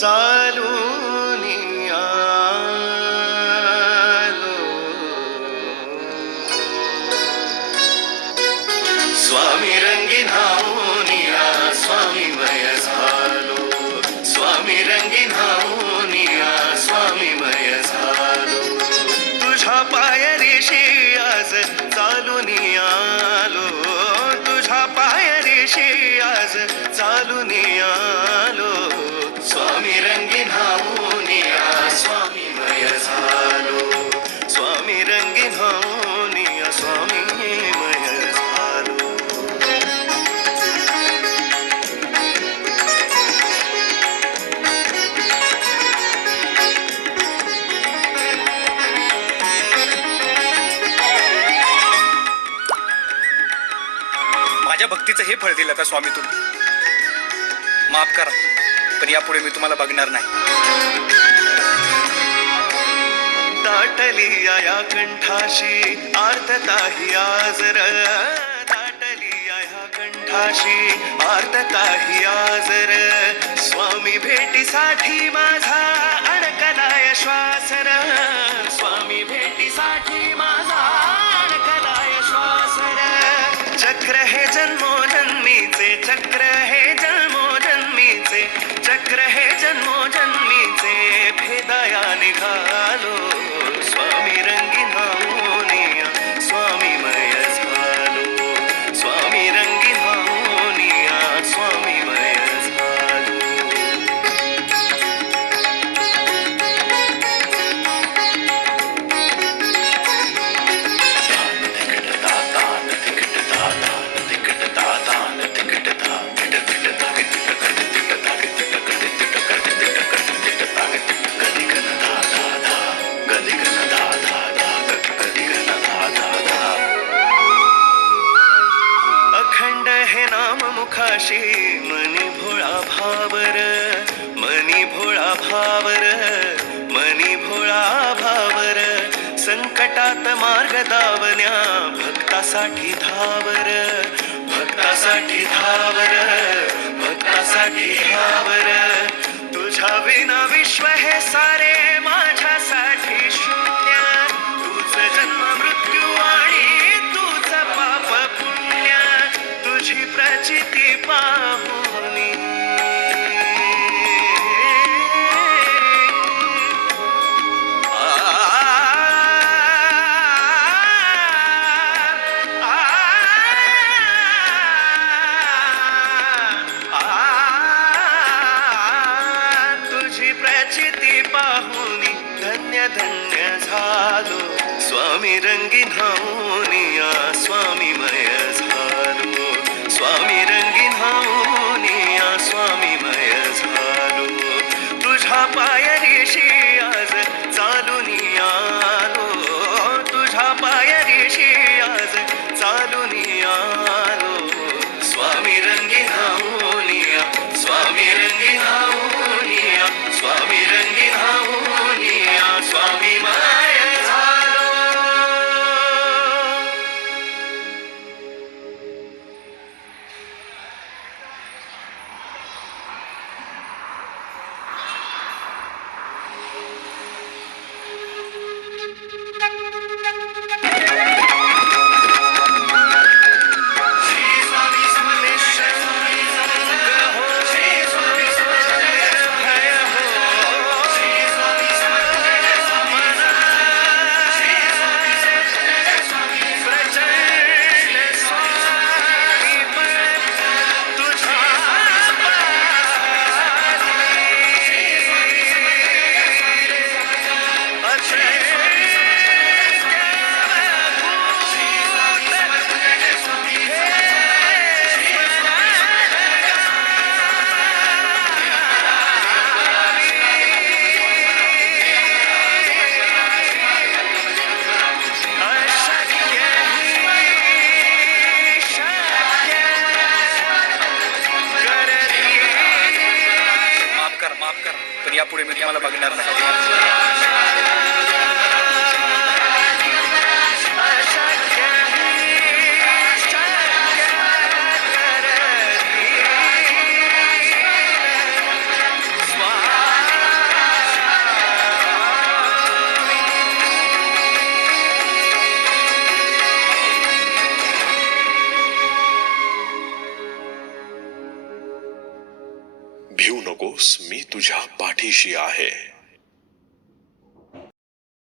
चालूनी आलो. स्वामी रंगीन हाऊनिया स्वामीमय झालो. स्वामी रंगीन हाऊनिया स्वामीमय झालो. तुझ्या पायरीशी आज चालूनी आलो. तुझ्या पायरीशी आज चालूनी आलो. स्वामी रंगीन हाऊनिया स्वामीमय झालो. स्वामी रंगीन हाऊनिया स्वामीमय झालो. माझ्या भक्तीचं हे फळ दिलं का स्वामी तुम्ही? माफ करा, पण यापुढे मी तुम्हाला बघणार नाही. दाटली या कंठाशी आर्तताही आजर. दाटली या कंठाशी आर्तताही आजर. स्वामी भेटीसाठी माझा अडकलाय श्वासर. स्वामी भेटीसाठी माझा अडकलाय श्वासर. चक्र हे जन्मोजन्मीचे. चक्र हे जन्मोजन्मीचे. चक्र हे जन्मोजन्मीचे. भेदाया निघालो. स्वामी रंगीन हाऊनिया स्वामीमय झालो. स्वामी रंगीन हाऊनिया स्वामीमय झालो. अखंड हे नाम मुखाशी मनी भोळा भावर. मनी भोळा भावर. मनी भोळा भावर. संकटात मार्ग दावण्या भक्तासाठी धावर. भक्तासाठी धावर. भक्तासाठी धावर. तुझ्या विना विश्व हे सारे माझ्यासाठी शून्य. तुझ जन्म मृत्यू आणि तुझ पाप पुण्य. तुझी प्रचिती पाहुनी तुझी प्रचिती पाहुनी धन्य धन्य झालो. स्वामी रंगीन हाऊनिया स्वामीमय झालो. स्वामी रंगीन हाऊनिया स्वामीमय झालो. तुझ्या पायरीशी आज चालूनी आलो. तुझ्या पायरीशी आज चालूनी आलो. स्वामी रंगीन हाऊनिया स्वामी रंगीन हाऊनिया स्वामी रंगीन हाऊनिया स्वामीमय झालो. पण यापुढे मी तुम्हाला बघणार नाही. भिवू नकोस, मी तुझ्या पाठीशी आहे.